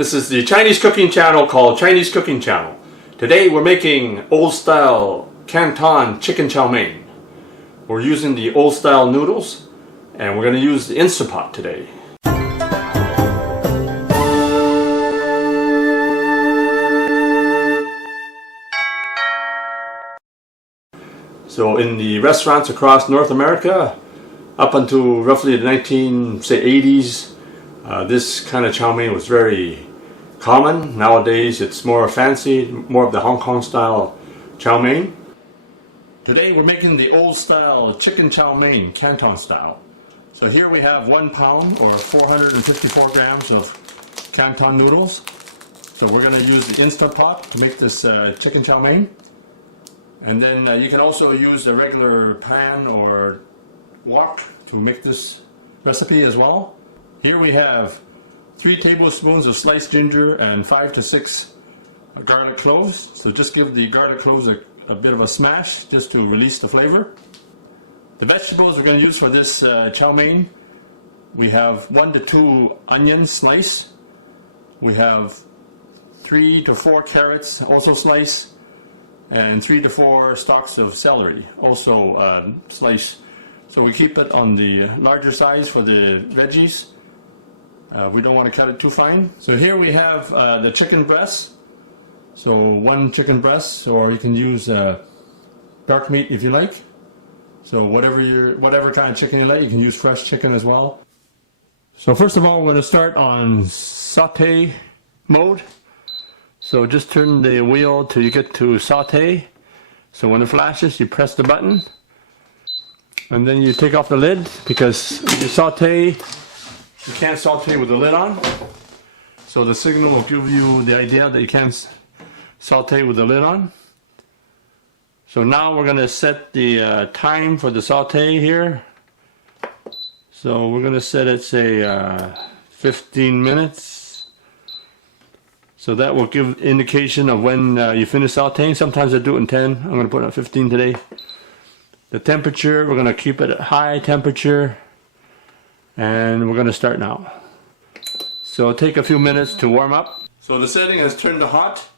This is the Chinese cooking channel called Chinese Cooking Channel. Today we're making old style Canton chicken chow mein. We're using the old style noodles and we're going to use the Instant Pot today. So in the restaurants across North America, up until roughly the 80s, this kind of chow mein was very common. Nowadays it's more fancy, more of the Hong Kong style chow mein. Today we're making the old style chicken chow mein, Canton style. So here we have 1 pound or 454 grams of Canton noodles. So we're going to use the Instant Pot to make this chicken chow mein. And then you can also use a regular pan or wok to make this recipe as well. Here we have 3 tablespoons of sliced ginger and 5 to 6 garlic cloves. So just give the garlic cloves a bit of a smash just to release the flavor. The vegetables we're going to use for this chow mein, we have 1 to 2 onions sliced. We have 3 to 4 carrots also sliced. And 3 to 4 stalks of celery, also sliced. So we keep it on the larger size for the veggies. We don't want to cut it too fine. So here we have the chicken breast. So 1 chicken breast, or you can use dark meat if you like. So whatever kind of chicken you like, you can use fresh chicken as well. So first of all, we're going to start on saute mode. So just turn the wheel till you get to saute. So when it flashes, you press the button. And then you take off the lid, because you saute, you can't saute with the lid on. So the signal will give you the idea that you can't saute with the lid on. So now we're going to set the time for the saute here. So we're going to set it, say, 15 minutes. So that will give indication of when you finish sauteing. Sometimes I do it in 10. I'm going to put it at 15 today. The temperature, we're going to keep it at high temperature. And we're going to start now. So it'll take a few minutes to warm up. So the setting has turned to hot.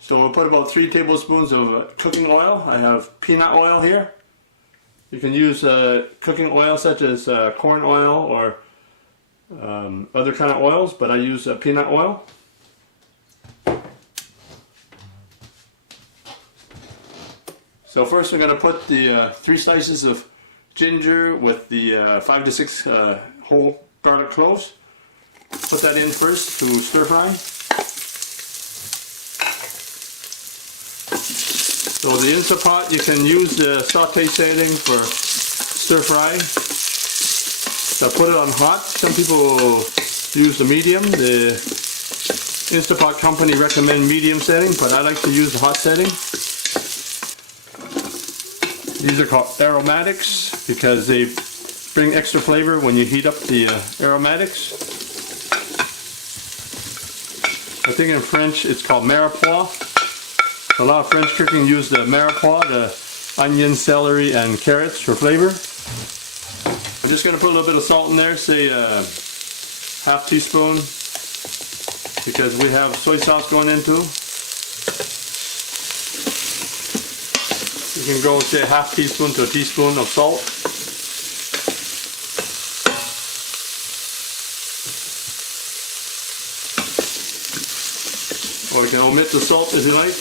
So we'll put about 3 tablespoons of cooking oil. I have peanut oil here. You can use cooking oil such as corn oil or other kind of oils, but I use peanut oil. So first we're going to put the 3 slices of ginger with the 5 to 6 whole garlic cloves. Put that in first to stir fry. So the Instant Pot, you can use the saute setting for stir fry. So put it on hot. Some people use the medium. The Instant Pot company recommend medium setting, but I like to use the hot setting. These are called aromatics because they bring extra flavor when you heat up the aromatics. I think in French it's called mirepoix. A lot of French cooking use the mirepoix, the onion, celery, and carrots for flavor. I'm just going to put a little bit of salt in there, say half teaspoon, because we have soy sauce going into. You can go, say, half teaspoon to a teaspoon of salt. Or you can omit the salt if you like.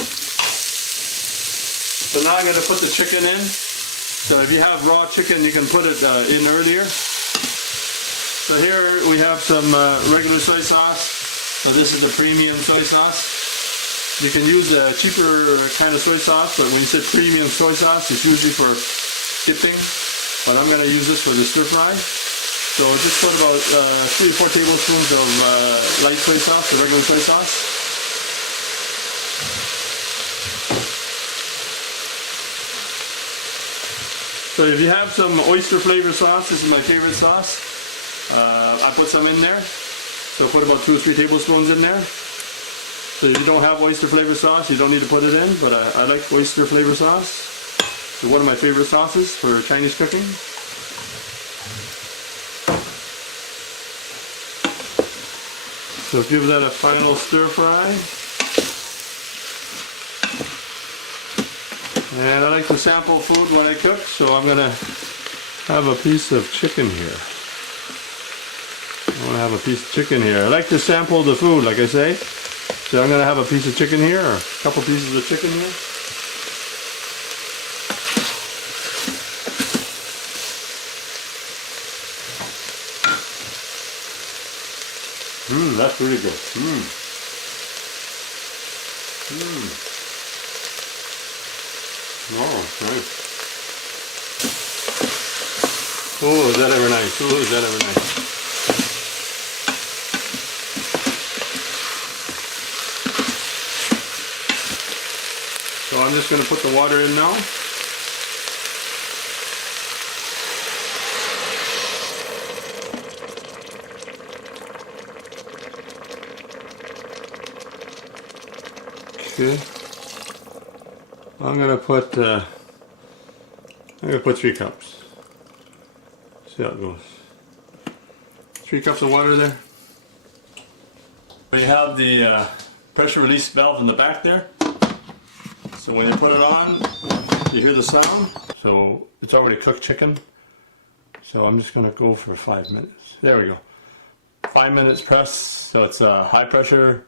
So now I'm going to put the chicken in. So if you have raw chicken, you can put it in earlier. So here we have some regular soy sauce. So this is the premium soy sauce. You can use a cheaper kind of soy sauce, but when you say premium soy sauce, it's usually for dipping. But I'm going to use this for the stir fry. So just put about 3 or 4 tablespoons of light soy sauce, the regular soy sauce. So if you have some oyster flavor sauce, this is my favorite sauce. I put some in there. So put about 2 or 3 tablespoons in there. So if you don't have oyster flavor sauce, you don't need to put it in, but I like oyster flavor sauce. It's one of my favorite sauces for Chinese cooking. So give that a final stir fry. And I like to sample food when I cook, so I'm going to have a piece of chicken here. I want to have a piece of chicken here. I like to sample the food, like I say. So I'm going to have a piece of chicken here, or a couple pieces of chicken here. That's really good. Oh, nice. Oh, is that ever nice? Oh, is that ever nice? So I'm just going to put the water in now. Okay. I'm gonna put 3 cups. See how it goes. 3 cups of water there. We have the pressure release valve in the back there. So when you put it on, you hear the sound. So it's already cooked chicken. So I'm just gonna go for 5 minutes. There we go. 5 minutes press. So it's high pressure.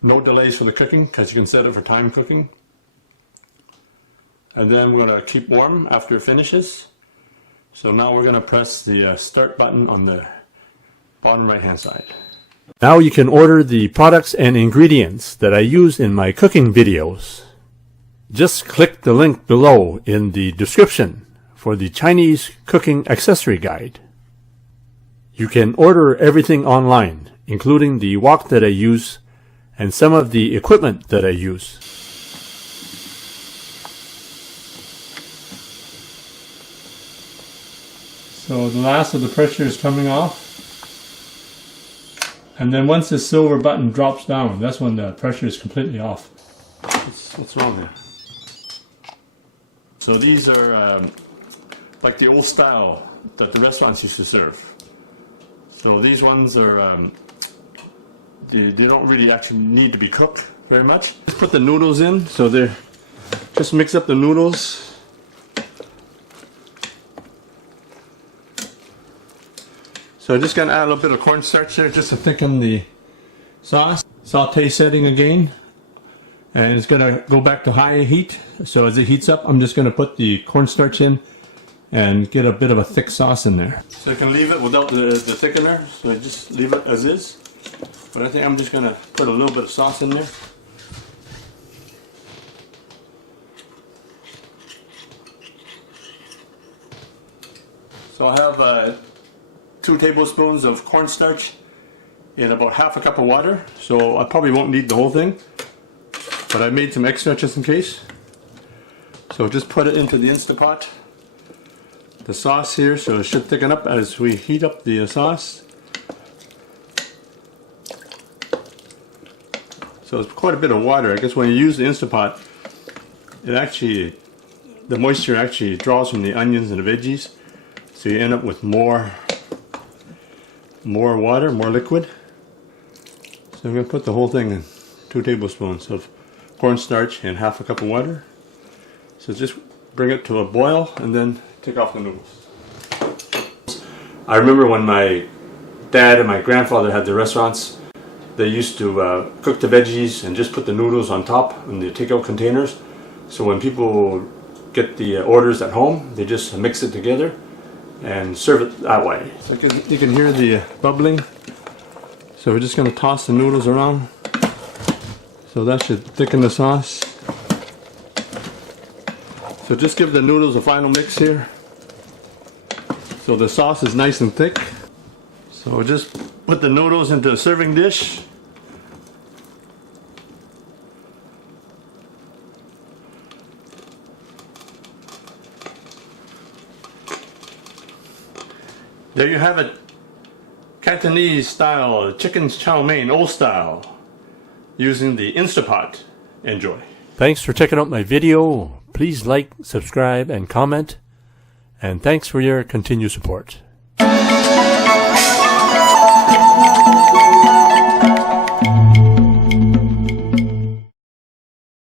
No delays for the cooking, because you can set it for time cooking. And then we're going to keep warm after it finishes. So now we're going to press the start button on the bottom right hand side. Now you can order the products and ingredients that I use in my cooking videos. Just click the link below in the description for the Chinese cooking accessory guide. You can order everything online, including the wok that I use and some of the equipment that I use. So the last of the pressure is coming off. And then once the silver button drops down, that's when the pressure is completely off. What's wrong there? So these are like the old style that the restaurants used to serve. So these ones are they don't really actually need to be cooked very much. Just put the noodles in, so they're just mix up the noodles. So I'm just gonna add a little bit of cornstarch there just to thicken the sauce. Saute setting again, and it's gonna go back to high heat. So as it heats up, I'm just gonna put the cornstarch in and get a bit of a thick sauce in there. So I can leave it without the thickener, so I just leave it as is. But I think I'm just going to put a little bit of sauce in there. So I have 2 tablespoons of cornstarch in about half a cup of water. So I probably won't need the whole thing, but I made some extra just in case. So just put it into the Instapot. The sauce here, so it should thicken up as we heat up the sauce. So it's quite a bit of water. I guess when you use the Instapot, the moisture actually draws from the onions and the veggies. So you end up with more water, more liquid. So I'm going to put the whole thing in 2 tablespoons of cornstarch and half a cup of water. So just bring it to a boil and then take off the noodles. I remember when my dad and my grandfather had the restaurants, they used to cook the veggies and just put the noodles on top in the takeout containers. So when people get the orders at home, they just mix it together and serve it that way. So you can hear the bubbling. So we're just going to toss the noodles around. So that should thicken the sauce. So just give the noodles a final mix here. So the sauce is nice and thick. So just put the noodles into a serving dish. There you have it. Cantonese style chicken Chow Mein Old Style using the Instapot. Enjoy. Thanks for checking out my video. Please like, subscribe, and comment. And thanks for your continued support.